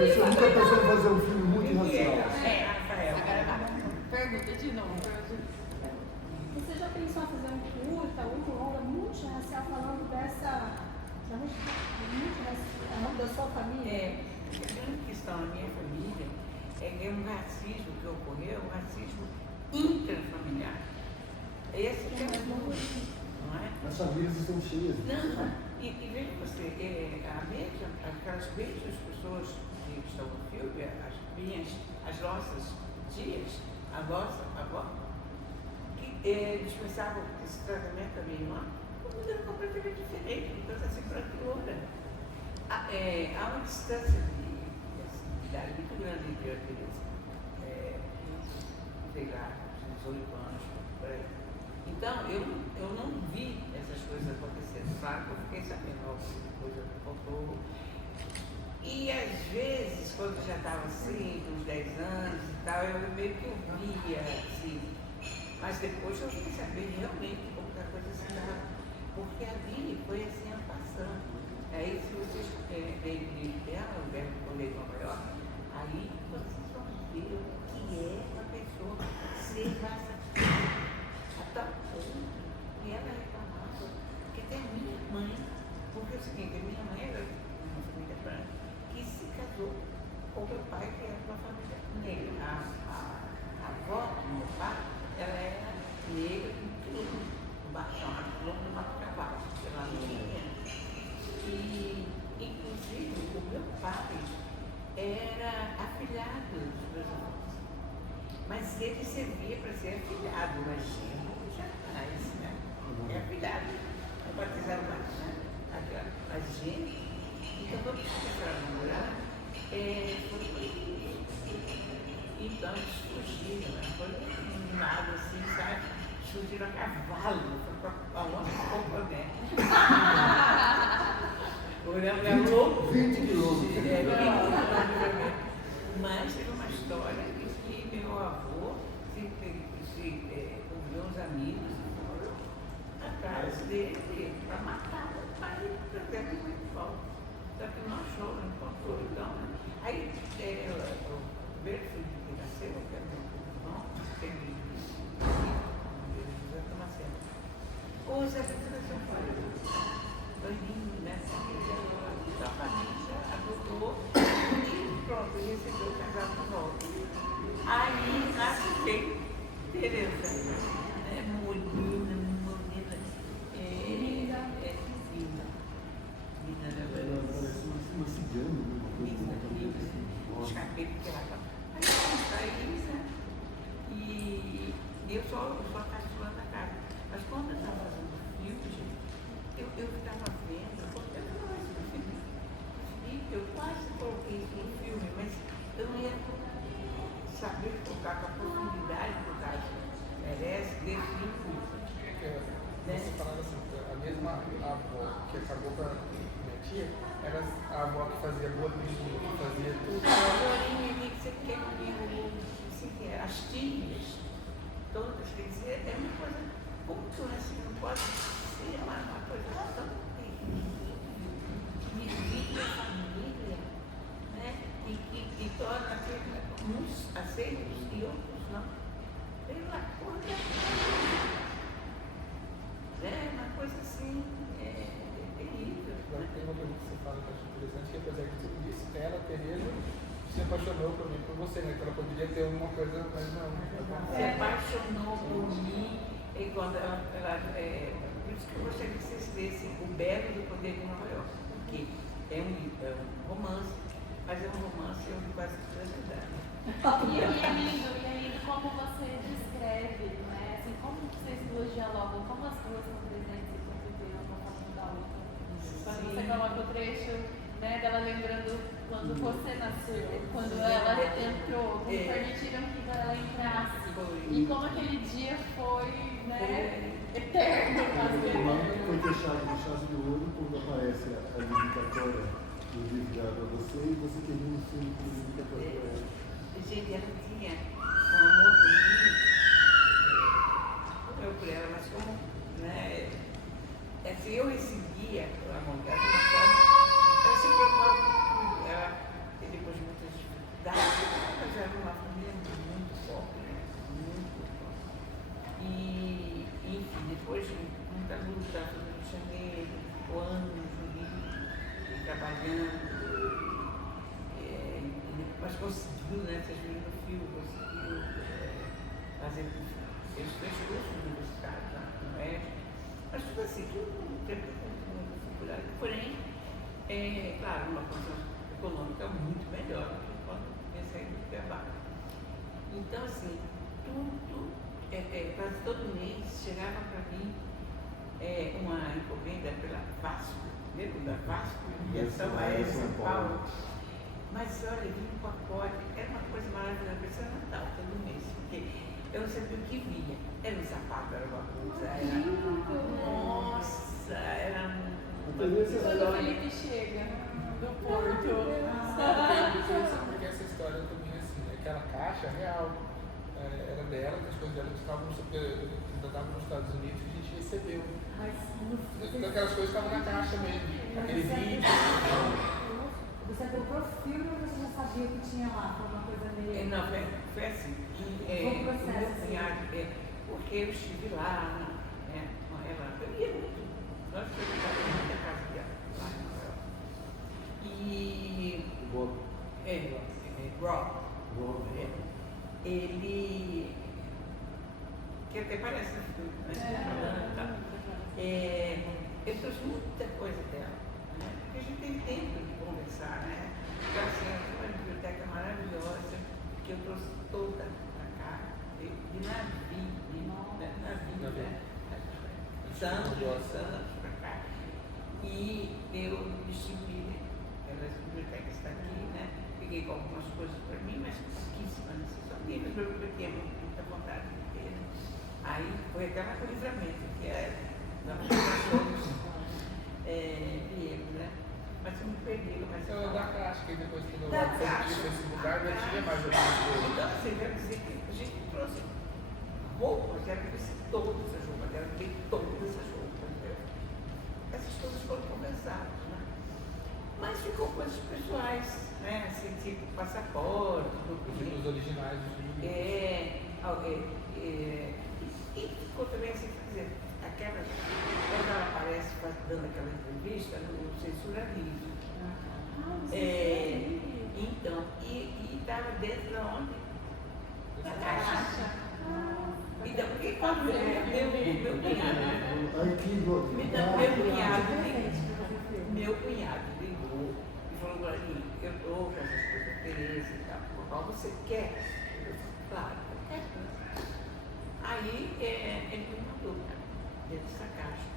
Você nunca pensou em fazer um filme multirracial? Pergunta de novo. Você já pensou em fazer um curta, um longa multirracial falando dessa multirracial da sua família? A grande questão na minha família é um racismo que ocorreu, um racismo intrafamiliar. Esse que é mais bonito, não é? As famílias estão cheias. Não, e veja você, aquelas mesmas pessoas que estão no filme, as nossas tias, a nossa avó, que dispensavam esse tratamento da minha irmã, uma coisa completamente diferente, uma coisa assim branqueira. Há uma distância de idade muito grande entre aqueles, sei lá, 18 anos, por aí. Então, eu não vi essas coisas acontecendo. Claro que eu fiquei sabendo alguma coisa que faltou. E às vezes, quando eu já estava assim, uns 10 anos e tal, eu meio que ouvia, assim. Mas depois eu fiquei sabendo realmente como que a coisa se dava. Porque a vida foi assim, passando. Aí, se vocês lerem dela, o Verbo Colei Nova York, aí vocês vão ver o que é uma pessoa ser racializada. E ela reclamava que até a minha mãe, porque é o seguinte, a minha mãe era uma família branca, que se casou com o meu pai, que era uma família negra. A avó do meu pai, ela era negra em tudo, no Baixão, no Mato Cavalo, pela linha. E, inclusive, o meu pai era afilhado dos meus avós, mas ele servia para ser afilhado, imagina. Né? É afilhado, não batizaram mais, né? A gente, então quando começaram a namorar, foi então eles fugiram, né? Foi animado assim, sabe? Fugiram a cavalo, foi para onde ficou, né? 20 quilômetros. Mas teve uma história que meu avô convidou uns amigos atrás dele para matar o pai para ter muito bom. Só que não achou, não encontrou. Então, aí o primeiro filho que nasceu, que é meu irmão, teve José Tomaceno. O Zé nasceu fora, doidinho, né? Então a família adotou e pronto, recebeu o casal de volta. Aí nasce quem? Tereza. É bonita. Parece uma cigana, Os cabelos que ela aí, né? E eu só caçula da casa. Mas quando eu estava fazendo o filme, eu estava vendo, eu quase coloquei isso no filme, mas eu não ia saber colocar com a profundidade que o caso merece desse filme. Você falando assim, a mesma avó que acabou com a minha tia, era a avó que fazia bolinho, que fazia tudo. A bolinha ali que você quer comer, as tias, todas, quer dizer, é uma coisa, como que assim, não pode ser uma coisa tão terrível, que divide a família, né? E torna uns aceitos e outros não. Pela coisa. É uma coisa assim, terrível. Agora tem uma coisa que você fala que eu acho interessante, que apesar de tudo isso, ela, Tereza, se apaixonou por mim, por você, né? Que ela poderia ter uma coisa, mas não. Se apaixonou por mim, e quando por isso que eu gostaria que vocês lessem O Belo do Poder de Nova York, porque é um romance, mas é um romance onde quase tudo é verdade. E é lindo como você descreve, né? Assim, como vocês duas dialogam, como as duas estão presentes e conviveram uma falando da outra. Quando você coloca o trecho, né, dela lembrando quando você nasceu, quando ela entrou, como permitiram que ela entrasse. E como aquele dia foi, né, eterno. Foi fechado de chave de ouro quando aparece a dedicatória do livro para você e você termina o filme com a dedicatória para ela. Gente, ela tinha um amor por mim, eu por ela, mas como, né, assim, eu recebia o amor dela de uma forma, ela se preocupava com tudo. Ela, depois de muito trabalhando, mas conseguiu, né? Vocês viram no filme, conseguiu fazer eles fez cursos universitários lá no Oeste, mas tudo assim, tudo tempo com dificuldade, porém, claro, uma condição econômica muito melhor do que quando comecei no Cuiabá. Então, assim, tudo, quase todo mês chegava para mim uma encomenda pela Vasco, lembra da Vasco? E São Paulo. Mas olha, vinha um pacote, era uma coisa maravilhosa, parecia Natal todo mês, porque eu não sabia o que vinha. Era um sapato, era uma coisa, nossa, era Quando o Felipe chega do Porto. Porque essa história também, assim, aquela caixa real era dela, que as coisas dela estavam, eu ainda estava nos Estados Unidos e a gente recebeu. Mas aquelas coisas estavam na caixa mesmo, aquele vídeo. Você comprou filme ou você já sabia que tinha lá? Foi uma coisa meio. Não, foi assim. O meu cunhado, porque eu estive lá, né, com ela, eu ia muito. Nós frequentávamos muito a casa dela, lá em Nova York. E. Rob. Ele. Que até parece no filme, né? Eu trouxe muita coisa dela, né? Porque a gente tem tempo de conversar, né? Então, assim, eu tenho uma biblioteca maravilhosa que eu trouxe toda para cá, de navio, né? Santos para cá. E eu distribuí, essa biblioteca está aqui, né? Peguei algumas coisas para mim, mas pouquíssimas, só livros eu tinha muita vontade de ter. Né? Aí foi aquela com livramento, que nós fomos viemos, né? Mas eu me perdi, mas Então, da caixa, que depois que eu fui nesse lugar, já tinha mais algumas coisas. Então, assim, quer dizer que a gente trouxe roupas, já trouxe todas as roupas, já veio todas as roupas, entendeu? Essas coisas foram conversadas, né? Mas ficou coisas pessoais, né? Assim, tipo passaporte, Os originais dos livros. E ficou também assim, quer dizer, quando ela aparece dando aquela entrevista, no Censura Livre. Então, e estava dentro de onde? Da caixa. Então, o que meu cunhado ligou e falou para mim, eu estou com essas coisas, Tereza e tal, qual você quer? Eu falei, claro, eu quero. Aí ele me mandou dentro dessa caixa.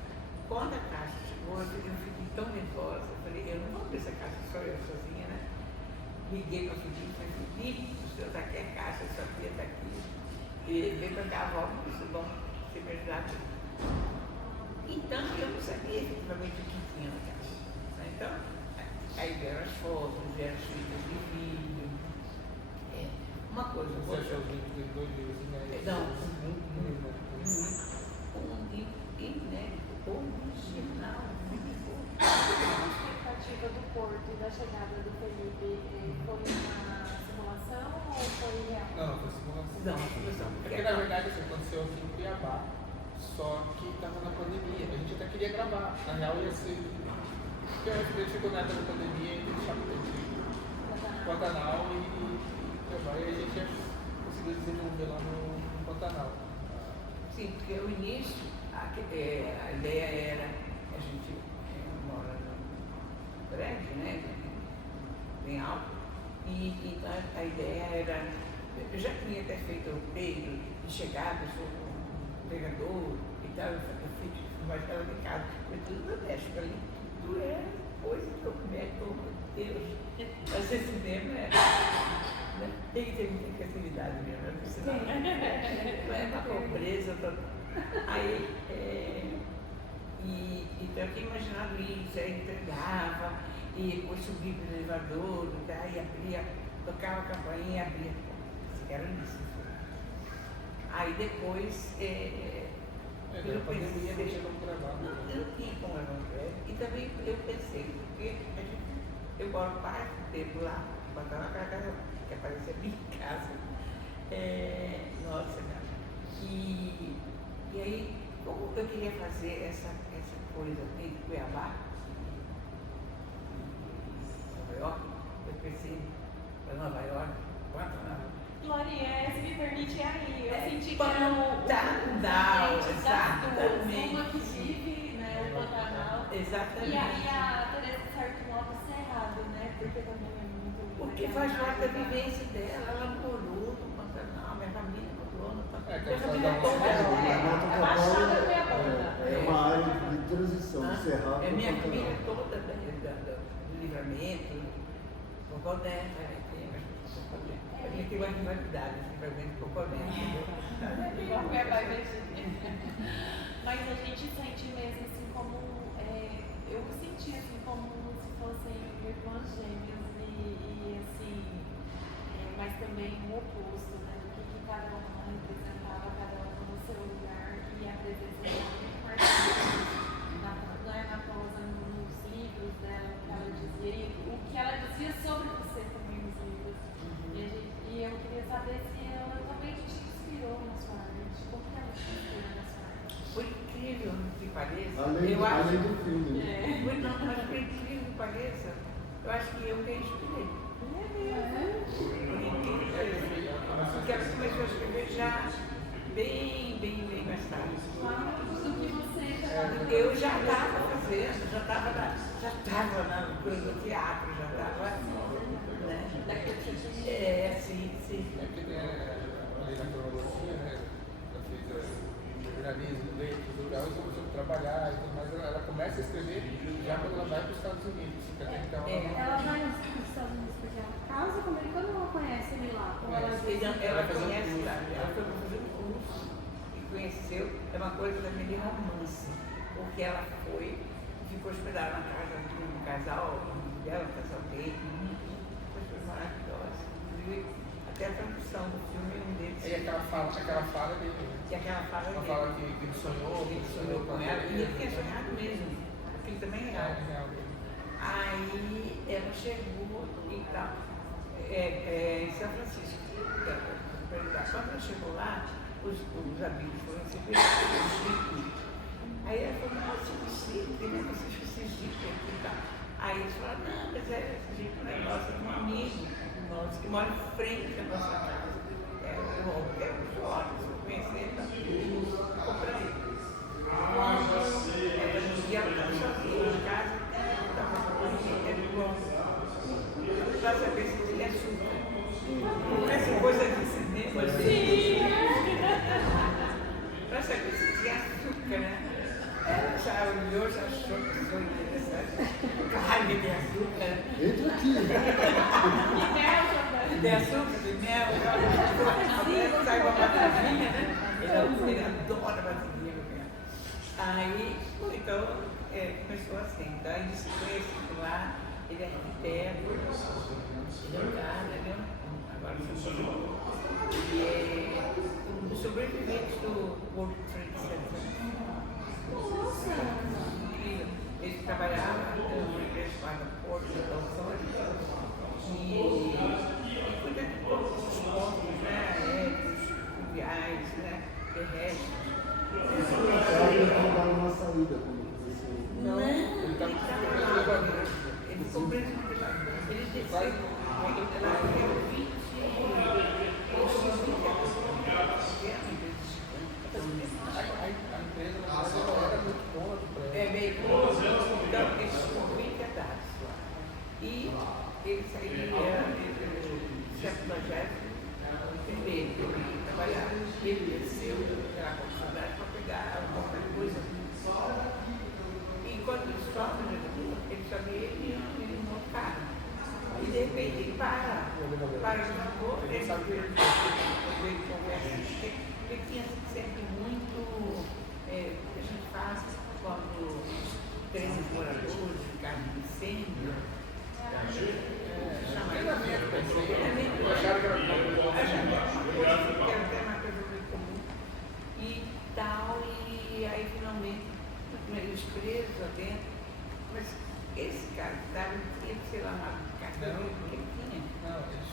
Quando a caixa chegou, eu fiquei tão nervosa, eu falei, eu não vou abrir essa caixa só eu sozinha, né? Liguei para o Felipe, falei, Felipe, o senhor está aqui a caixa, a sua tia está aqui. E ele veio para cá, volta, isso bom, você me ajudar. Então, eu não sabia efetivamente o que tinha na caixa. Então, aí vieram as fotos, vieram as fitas de vídeo. Uma coisa. Você achou os livros de 2 livros, né? Não, inédito, original, A expectativa do Porto e da chegada do Felipe foi uma simulação ou foi real? Não, foi simulação. Não, simulação. Porque na verdade isso aconteceu aqui em Cuiabá, só que estava na pandemia. A gente até queria gravar. Na real ia ser. Porque a gente ficou na época da pandemia e deixava o Pantanal e Cuiabá. E a gente conseguiu desenvolver lá no Pantanal. Sim, porque o início, a ideia era, a gente mora no prédio, né, bem alto, e então a ideia era, eu já tinha até feito o roteiro de chegar, eu sou um vereador e tal, eu fiz mais ela em casa, foi tudo no México ali, tudo é coisa que eu meto, meu Deus, mas esse cinema tem que ter muita criatividade mesmo, não é uma pobreza toda. Aí, então eu tinha imaginado isso, aí entregava, e depois subia para o elevador, e abria, tocava a campainha e abria. Era isso. Aí depois, Eu pandemia deixei como gravar. eu não tinha como gravar no prédio, e também eu pensei, porque eu moro parte do tempo lá, botar naquela casa que aparecia minha casa. Nossa, cara. E aí, como eu queria fazer essa coisa de Cuiabá, logo Cerrado, né? Porque também é muito. Porque faz parte da vivência dela, ela morou no Pantanal, minha família morou no Pantanal. Que Minha ela família faz toda uma A Baixada Cuiabana. é uma área de transição, do Cerrado é para minha o família Pantanal. toda do Livramento, Cocodé, a gente tem uma rivalidade, Livramento e Cocodé, entendeu? Qualquer vai Mas a gente sente mesmo assim como. Eu senti assim como se fossem irmãs gêmeas e assim. Mas também o oposto, né? Do que cada uma representava, cada uma no seu lugar e a presença dela muito marcante. Não é na prosa, nos livros dela, o que ela dizia, e o que ela dizia sobre você também nos livros. E eu queria saber se ela também te inspirou na sua arte, como que ela te inspirou na sua arte? Por incrível que pareça, Além do filme. Não, mas por incrível que pareça, eu acho que eu que a inspirei. Porque ela começou a escrever já bem mais tarde. Do que você Eu já estava fazendo, já estava na coisa do teatro, já estava né? Sim. É porque tem ali na cronologia, né? Ela fez jornalismo, letras, ela começou a trabalhar e tudo mais. Ela começa a escrever já quando ela vai para os Estados Unidos. Então, Ela vai nos Estados Unidos porque ela casa com ele, quando ela conhece ele lá? Ou ela Ela conhece lá, ela foi fazer um curso e conheceu, é uma coisa também de romance, porque ela foi e ficou hospedada na casa de um casal dela, um casal gay, foi maravilhosa. Inclusive, até a tradução do filme, um deles. e aquela fala dele. Que aquela fala Ela dele. fala que ele sonhou com ela, e ele tinha sonhado mesmo, porque ele também é real. Aí ela chegou e tal, em São Francisco. Quando ela chegou lá, os amigos foram receber o Chico. Aí ela falou, nossa, o Chico, né? Você esqueceu o Chico e tal. Aí eles falaram, não, mas esse Chico é nosso, é um amigo nosso que mora em frente da nossa casa. Eu jovem, conhecer ele, ficou pra ele. Quando ela estava sozinha em casa, para saber se tinha açúcar. Essa coisa de cinema, para saber se tinha açúcar, né? Ela já olhou, já achou que foi interessante. Carne de açúcar. Entra aqui. De açúcar, de mel, sai uma batatinha, né? Ele adora batatinha. Aí, então, começou assim. Daí ele se conheceu lá. Ele é arquiteto, ele é um cara, agora ele é um dos sobreviventes do World Trade Center. Ele trabalhava numa igreja chamada Porto da Authority e cuida de todos os pontos, né, aéreos, fluviais, né, terrestres. Ele vai dar uma saída quando você. Não, ele estava lá. Ele ficou preso no trabalho. Ele desceu, ela deu 20 A empresa era muito boa para ela. meio então, eles tinham 20 andares lá. E ele sairia chefe do exército, primeiro, ele trabalhava, ele desceu na faculdade para pegar alguma coisa. E quando ele sobe, ele só vê ele no carro. E de repente ele para no favor, ele sabe que ele conversa. Ele tinha sempre muito, a gente faz quando três moradores ficaram de incêndio, chama treinamento, acharam que era uma coisa muito comum e tal, e aí finalmente os presos lá dentro, mas esse cara que estava, tinha que ser lá uma carteira que ele tinha. Não, eles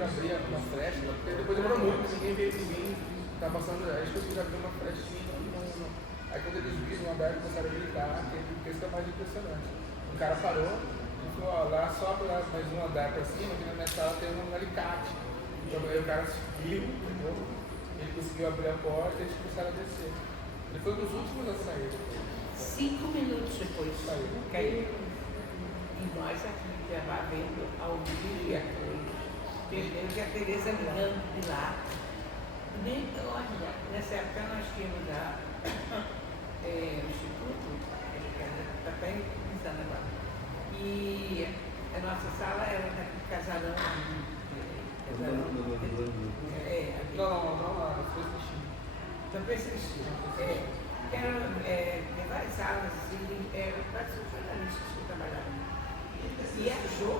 conseguiram abrir uma frecha, porque depois demorou muito, ninguém veio com mim, estava passando, eles conseguiram abrir uma frechinha, aí quando eles viram o andar, começaram a gritar, porque isso é mais impressionante. O cara parou e falou, ó, lá sobe lá mais um andar para cima, que na minha sala tem um alicate. Então aí o cara subiu, entendeu? Ele conseguiu abrir a porta e eles começaram a descer. Ele foi um dos últimos a sair. 5 minutos depois Saiu. caiu. E nós vendo ao vivo e a cores. Entendeu? Que a Tereza ligando de lá. Nem, olha, nessa época nós tínhamos o Instituto, que está até pensando agora. E a nossa sala era naquele casarão. Não, as coisas mexiam. Então, eram várias salas, assim, quase os jornalistas que trabalhavam. E a Jo,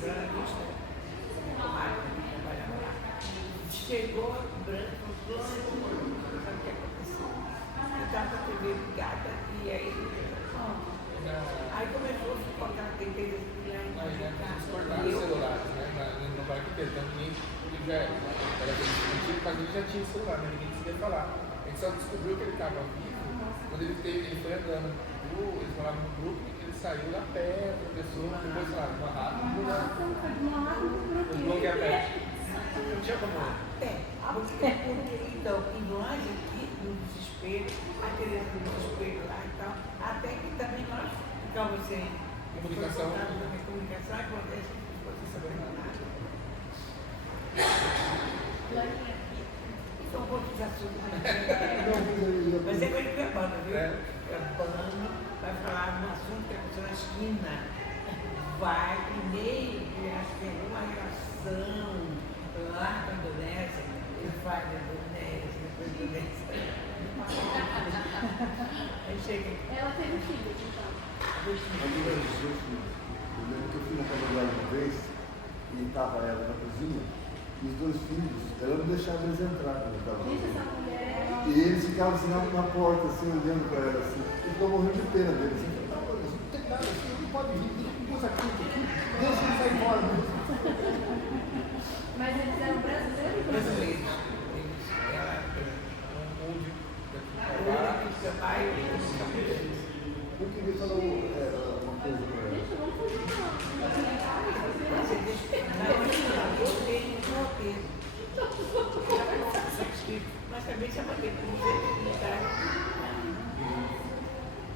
jornalista, Marca, que trabalhava lá, chegou branco, sabe o que aconteceu? Eu estava com a TV ligada e aí começou a se colocar a TV Discordar os celulares, né? No parque inteiro. Então ninguém já era antigo, mas ele já tinha celular, mas ninguém conseguia falar. A gente só descobriu que ele estava vivo quando ele foi andando. Eles moravam no grupo, ele saiu lá perto da pessoa, depois lá, numa rádio. Ele bloqueou a pé. Não tinha como. Então, e nós aqui, no desespero, a Tereza do desespero lá e tal, até que também nós ficamos sem Comunicação. Comunicação acontece que não pode saber nada. São outros assuntos. Mas é coisa que é banda, viu? É banda, vai falar de um assunto que aconteceu na esquina. Vai primeiro, acho que tem uma relação lá com a Indonésia, ele faz a Indonésia, depois a Indonésia. Aí chega. Ela teve filhos, então. Eu lembro que eu fui na casa dela uma vez e estava ela na cozinha e os dois filhos, ela não deixava eles entrar quando eu estava Gente, essa mulher. E eles ficavam assim na porta, assim, olhando para ela assim. Eu ficava morrendo de pena deles. Assim, não tem nada, assim, não pode vir, usa aqui, deixa ele sair fora. Mas eles eram brasileiros? Brasileiros. Ela Eu queria falar uma coisa para ela. Gente, vamos fazer uma mas também se apaguei por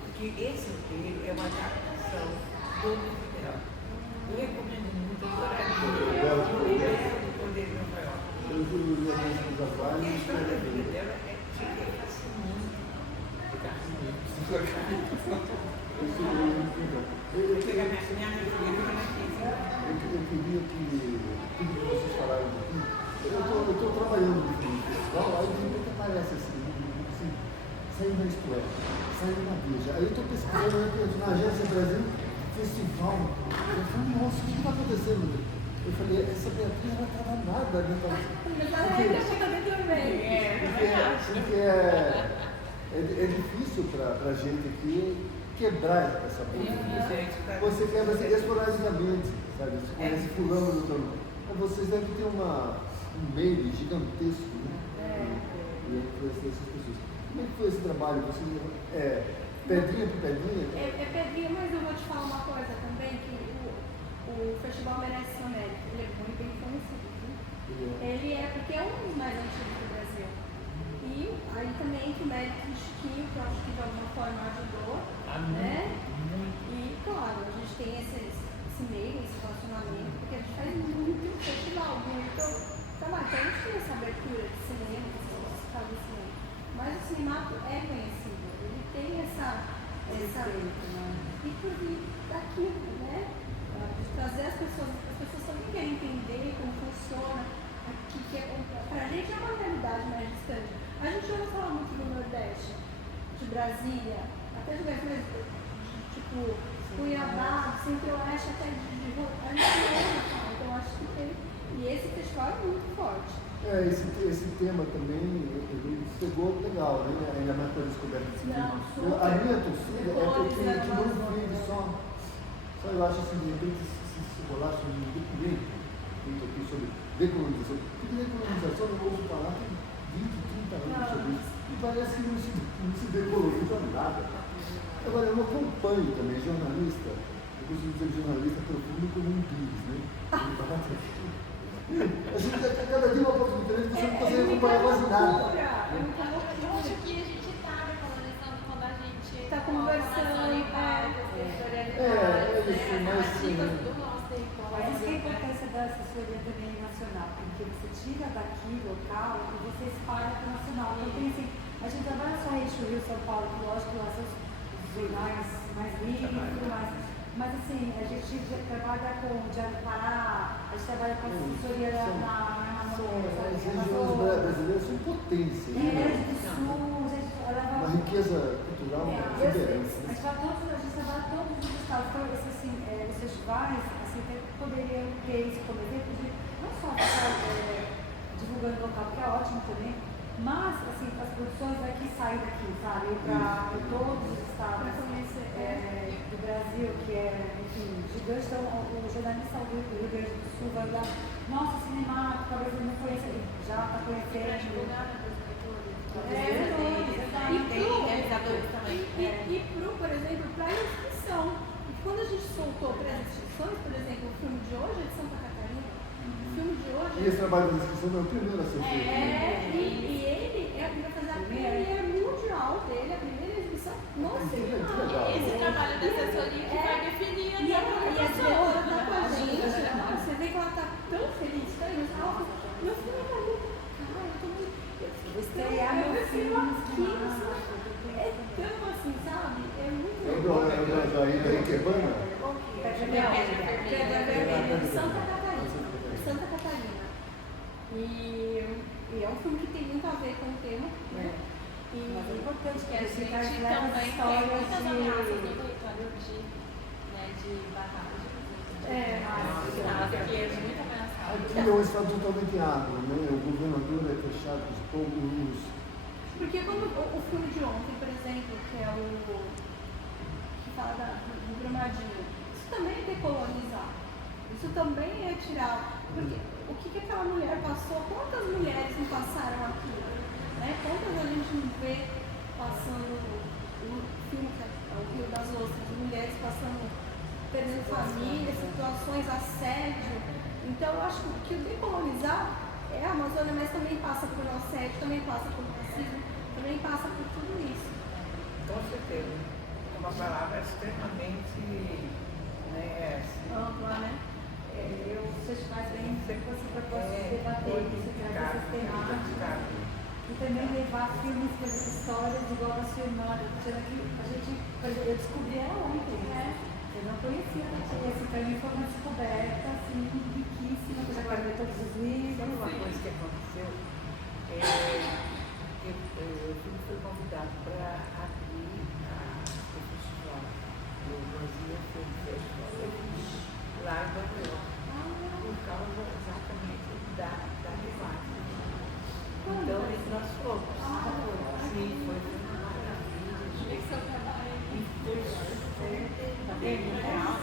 porque esse roteiro é uma adaptação do literal. Eu recomendo muito, eu adoraria o Poder de Nova York. Eu fui ver alguns atrás E a e história da vida dela é fascinante. Eu vou pegar minha filha Eu queria que tudo que vocês falaram aqui, eu estou trabalhando no festival, aí de repente aparece assim, saindo na Isto É, saindo na Veja. Aí eu estou pesquisando, eu penso, na Agência Brasil, festival. Eu falei, nossa, o que está acontecendo? Eu falei, essa Beatriz não estava nada, né? Mas ela é também. Porque é difícil para a gente aqui quebrar essa bolha. Você quebra assim esporadicamente, sabe? Você conhece fulano do outro. Mas vocês devem ter um meio gigantesco, né? E essas pessoas. Como é que foi esse trabalho? Você, pedrinha por pedrinha? É pedrinha, mas eu vou te falar uma coisa também, que o festival merece seu mérito. Ele é muito bem conhecido, viu? Ele é porque é um dos mais antigos do Brasil. E aí também entra o mérito do Chiquinho, que eu acho que de alguma forma ajudou, né? E claro, a gente tem esse meio, esse relacionamento, porque a gente faz muito festival, muito trabalho. Então a gente tem essa abertura de cinema, esse caso de cinema. Mas o Cinemato é conhecido, ele tem essa e por vir daquilo, né? De trazer as pessoas também querem entender como funciona aqui, que para a gente é uma realidade mais distante. A gente já fala muito do Nordeste, de Brasília, até de lugares mais tipo Cuiabá, Centro-Oeste, até de a gente não fala, então acho que tem. E esse festival é muito forte. Esse tema também chegou legal, né? Ainda mais com a descoberta desse filme. A minha torcida é porque a gente não vive só eu acho assim, de repente, se rolasse um documento feito aqui sobre decolonização, porque decolonização eu ouço falar tem 20, 30 anos sobre isso, e parece que não se decoloniza nada. Agora, eu acompanho também jornalista, eu costumo dizer jornalista profundo como um pires, né? A gente cada dia uma coisa diferente, você não consegue acompanhar quase nada. Eu acho que a gente está decolonizando quando a gente está conversando mas do nosso Mas isso que é a importância da assessoria também nacional, porque você tira daqui, local, e você espalha para o nacional. Então tem assim, a gente trabalha só Eixo Rio, São Paulo, que lógico lá são os jornais mais livres e tudo mais. Mas assim, a gente trabalha com o Diário do Pará, a gente trabalha com a assessoria na As regiões brasileiras são potência. Rio Grande do Sul, a gente leva Uma riqueza cultural exuberante. a gente trabalha todos os estados. Então, os festivais, assim, poderiam ter isso como exemplo de não só ficar divulgando o local, que é ótimo também, mas assim, as produções daqui saem daqui, sabe? Para todos os estados do Brasil, que é, enfim, gigante. Então, o jornalista do Rio Grande do Sul vai dar, nossa, cinema, talvez ele não conheça, ele já está conhecendo. E por exemplo, para a inscrição. Quando a gente soltou para as inscrições, por exemplo, o filme de hoje é de Santa Catarina. O filme de hoje. E esse trabalho da inscrição é o primeiro a ser feito. E ele vai fazer a premiere mundial dele, a primeira exibição no cinema. Esse trabalho da assessoria que vai definir E a pessoa. diretora tá com a gente. Você vê que ela tá tão feliz, tá? Meu filme é muito. Cara, eu tô muito. Vou estrear meu filme aqui. É tão assim, sabe? É muito É o da Ikebana? Pedra Vermelha de Santa Catarina. E é um filme que tem muito a ver com o tema, né? Mas é importante Que a gente também tem muitas ameaças no território de barragem. Que é muito ameaçado. Aqui é um estado totalmente água, né? O governador é fechado com os povos. Porque como o filme de ontem, por exemplo, que é o que fala do Brumadinho, isso também é decolonizar. Isso também é tirar. Porque o que aquela mulher passou, quantas mulheres não passaram aqui? Né? Quantas a gente não vê passando no filme, o Rio das Ostras, mulheres passando, perdendo família, situações, assédio. Então eu acho que o decolonizar é a Amazônia, mas também passa por assédio, também passa por racismo, também passa por tudo isso. Com certeza. É uma palavra extremamente Ampla, né? Os festivais vêm com essa proposta de debater, você traz essas temáticas. E também levar filmes, por exemplo, histórias igual a sua irmã, eu descobri ela ontem, né? Eu não conhecia a Tatiana, assim, para mim foi uma descoberta, assim, riquíssima, que eu já quero ler todos os livros. Sabe uma coisa que aconteceu? Eu fui convidado para abrir o festival do Brasil Film Festival lá em Nova York, por causa exatamente da temática. Então, nós fomos. Sim, foi uma maravilha. E foi super real,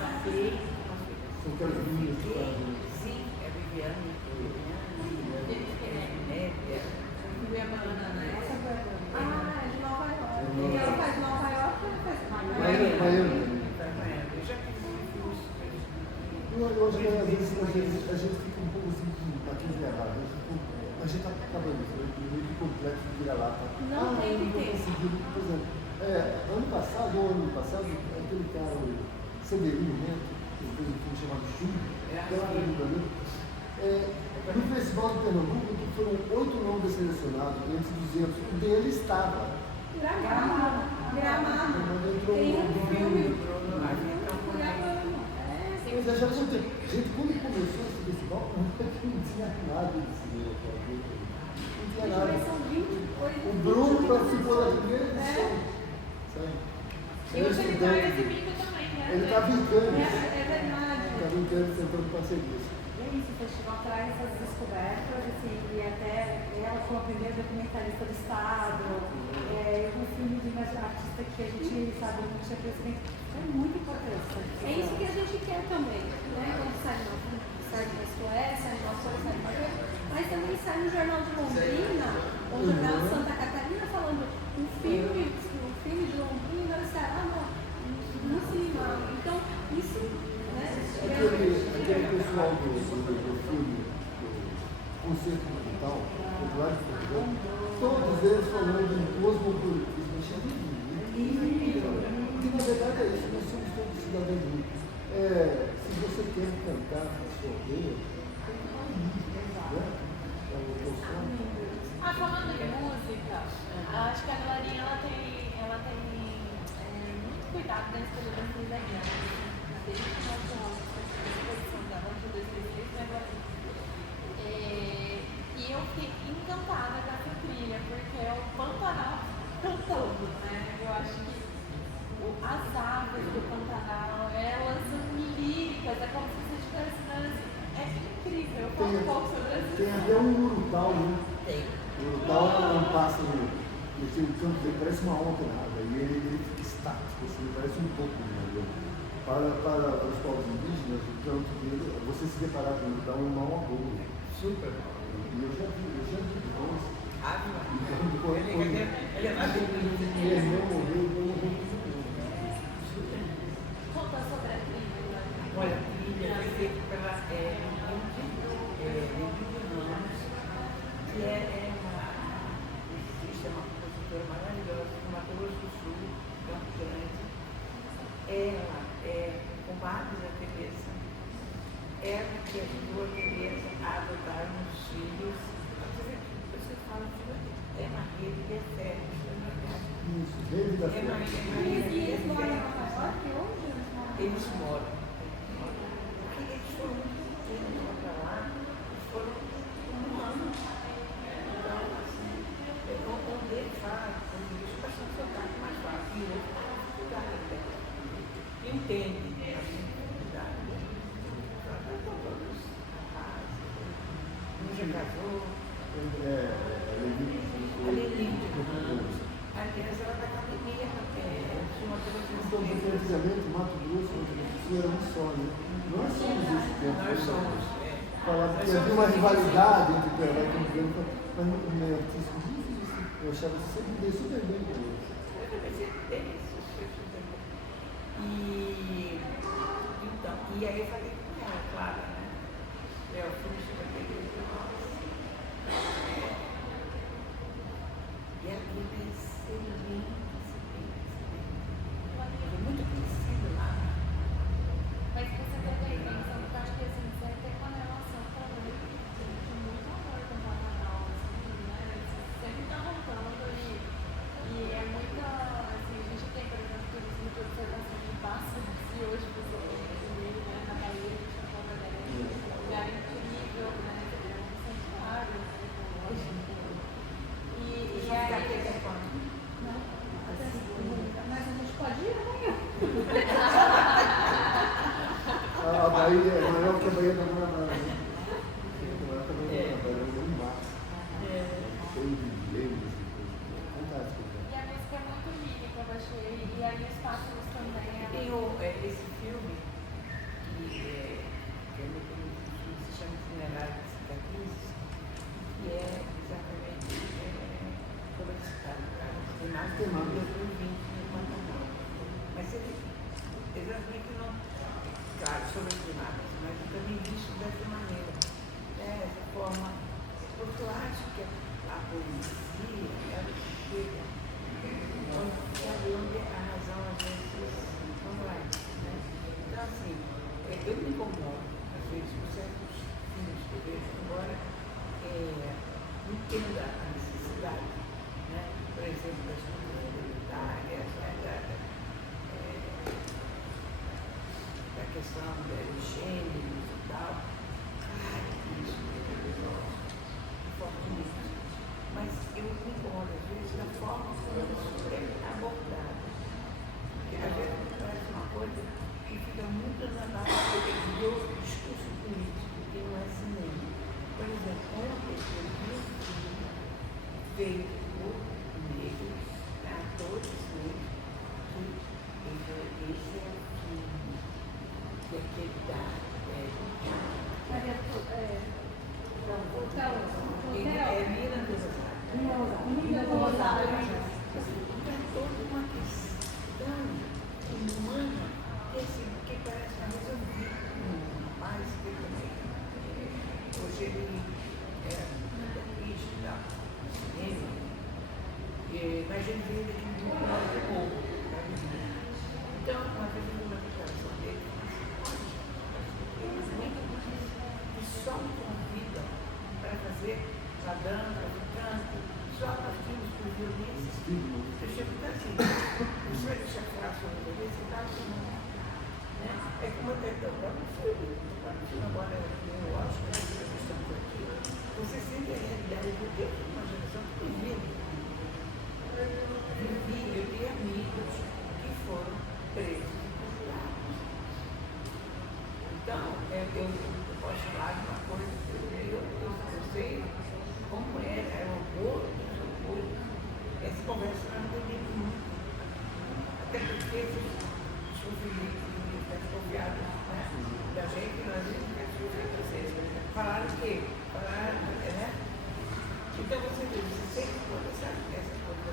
São aquelas meninas que fazem. sim, é Viviane, De Nova York. E ela faz Nova York ou ela faz Miami. eu já fiz curso. Eu acho que a gente fica um pouco assim, aqui errado. A gente está acabando isso, meio que complexo de vira-lata. Não tem que não ter. consegui, por exemplo, ano passado, aquele cara, o Severino Neto, que fez um filme chamado Chumbo, que era no Festival de Pernambuco, que foram 8 nomes selecionados, entre 200, o dele estava. Gramado. Tem um filme. Mas já aconteceu. Gente, quando começou esse festival, não tinha nada de cinema. Não tinha nada. O Bruno participou da primeira edição. Sabe? E hoje ele está exibindo também, né? Ele está brincando. É verdade. Está brincando, tentando parcerias. É isso, o festival traz essas descobertas, assim, e até ela foi a primeira documentarista do Estado, um filme de uma artista que a gente, sabe, não tinha conhecimento. É muito importante. É isso que a gente quer também, né? Quando sai na Suécia, sai na Suécia, sai na mas também sai no Jornal de Londrina, ou no Jornal de Santa Catarina, falando um filme de Londrina estará no cinema. Então, isso, né? Aquele pessoal do filme, do Concerto Digital, popular de Portugal, todos eles falando em cosmopolitismo, achei lindo. Porque na verdade é isso, nós somos todos cidadãos únicos. se você quer cantar a sua aldeia, tem que falar isso, né? É o teu som. Falando de música, acho que a Glorinha ela tem muito cuidado na escolha das desenhos. Desde que nós fomos a exposição dela de 2006, né, Glorinha? E eu fiquei encantada com essa trilha, porque é o Pantanal cantando, né? Eu acho que as aves do Pantanal, elas são líricas, é como se você estivesse dançando. É incrível. Fala um pouco sobre isso. Tem até um urutau, né? Tem. O urutau é um pássaro, o canto dele parece uma onça nada, e ele fica estático, assim, parece um pouco, né? Para os povos indígenas, o canto dele, você se deparar com o urutau é um mau agouro. Super. E eu já vi bons. Ele é mais bonito. Ele morreu. Conta sobre a trilha. Olha, a trilha foi feita pela Ramos, que é uma compositora maravilhosa do Mato Grosso do Sul, Campo Grande. Ela com Marcos da Teresa, ela que ajudou a Teresa a adotar uns filhos. Você fala é Maria de Bethel. Isso, Rede da E eles moram em Nova York hoje? Eles moram. Porque eles foram muito pequenos para lá, eles foram um ano. Então, assim, onde ele fala, quando eles passam a soltar mais fácil, e outro fala dificuldade até. Entende a dificuldade. Todos rapazes. Um já casou. A Lelinde Ramos. Aliás, ela da academia, tinha uma Então, porque antigamente, Mato Grosso e Mato Grosso do Sul era um só, né? Nós somos esse tempo. Nós somos. Falava que havia uma rivalidade entre Cuiabá e Campo Grande, mas no meio artístico, eu achava que sempre dei super bem com eles. E aí eu falei com ela, claro, né? Eu fui chegar para a igreja e e a vida é excelente. Foi muito conhecido lá. Mas você teve a intenção, porque eu acho que assim, você tem uma relação também de muito amor com o Pantanal, assim, né? Você sempre está voltando e é muita, assim, a gente tem, por exemplo, turismo de observação de pássaros e hoje você tem, né, na Bahia, a gente está falando um lugar incrível, né? É um santuário, né, ecológico. E aí... Não. Mas a gente pode ir amanhã. A Bahia é maior que a Bahia da Guanabara, né? A Bahia da Guanabara é um mar. Cheio de lembros e coisas. Fantástico. E a música é muito lírica, eu achei. E aí os pássaros também. Tem esse filme que se chama Itinerário de Cicatrizes, que é exatamente sobre esse cara. Tem mais de 2020 no Pantanal. Mas exatamente não, claro, sobre as imagens, mas eu também visto dessa maneira, dessa forma, porque eu acho que a poesia, ela chega onde a razão às vezes não vai, né? Então, assim, eu me incomodo, às vezes, com certos filmes que eu vejo agora, entendo a necessidade, né? Por exemplo, das coisas humanitárias, da questão dos gêneros e tal. Claro que isso é fortemente. Mas eu me incomodo, às vezes, da forma como isso é abordado. Porque às vezes parece uma coisa que fica muito na base do discurso político, que não é cinema. Por exemplo, ontem eu vi um filme feito por negros, atores negros, que esse é o filme que aquele da Mina do Rosário. Então, toda uma questão humana que parece que eu vi um rapaz que também hoje ele era muito triste e tal, cinema, mas ele veio daqui muito mais de pouco. Então, uma vez eu vi uma declaração dele, agora, eu acho que nós estamos aqui, você sente a realidade de Deus de uma geração que vive. Eu tenho amigos que foram presos e torturados. Então, eu posso falar de uma coisa, eu sei como era o orgulho, essa conversa não entendi muito. Até porque os filhos desconfiados, né, da gente, nós vocês falaram o quê? Falaram, né? Então você vê, você sempre pode essa coisa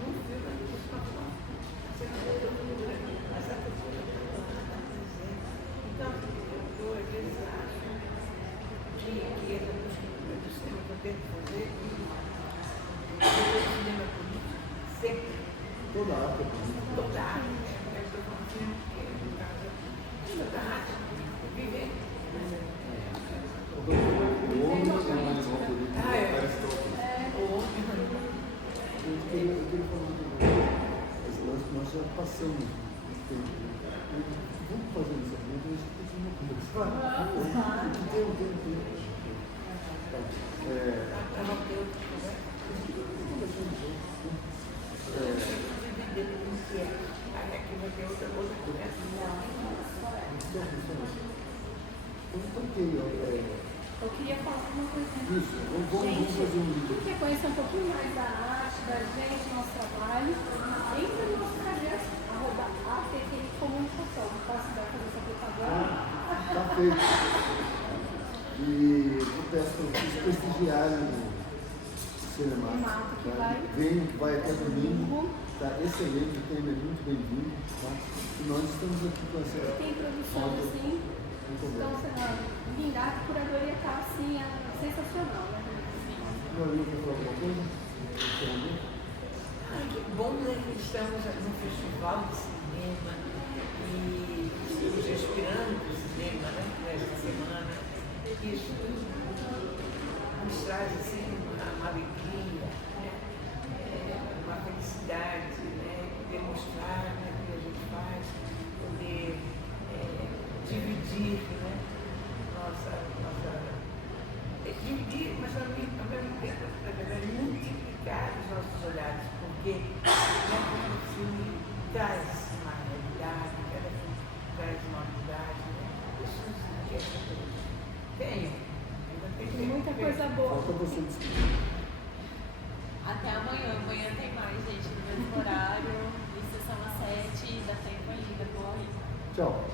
no filme a gente não você não vê todo mundo aqui, mas a pessoa está dizendo. Então, eu às vezes acho que essa postura do cinema que eu tento fazer, o cinema político, sempre. Toda arte é política. Toda arte, né? Eu estou falando que no caso, toda arte, viver. O homem é um animal político. O homem Eu queria falar também, nós já passamos esse tempo. Vamos fazer isso aqui, a gente continua conversando. Tem. Eu queria falar uma coisa. Isso, vamos fazer um vídeo. Quem quer conhecer um pouquinho mais da arte, da gente, do nosso trabalho, entra no nosso Instagram, @ATTComunicação. Posso dar fazer essa propaganda? Tá feito. E eu peço para vocês prestigiarem o cinema. Que vai. Vem, vai até domingo. Tá excelente, o tema é muito bem-vindo. Tá? E nós estamos aqui com essa. Tem produção assim. Então, linda, a curadoria está assim, sensacional, né? Não, eu quero falar alguma coisa? Ai, que bom, né, que estamos num festival de cinema e estamos respirando o cinema, né, nesta semana. Isso nos traz, assim, uma alegria, né, uma felicidade, né, demonstrar, né, o que a gente faz, poder dividir, né, dividir, mas ao mesmo tempo, na verdade, multiplicar os nossos olhares, porque o filme traz uma realidade, cada filme traz uma unidade, né? Isso nos enriquece a todos. Tem muita coisa boa. Falta você descobrir. Até amanhã. Amanhã tem mais, gente, no mesmo horário. Sessão às 7, dá tempo ainda, corre. Tchau.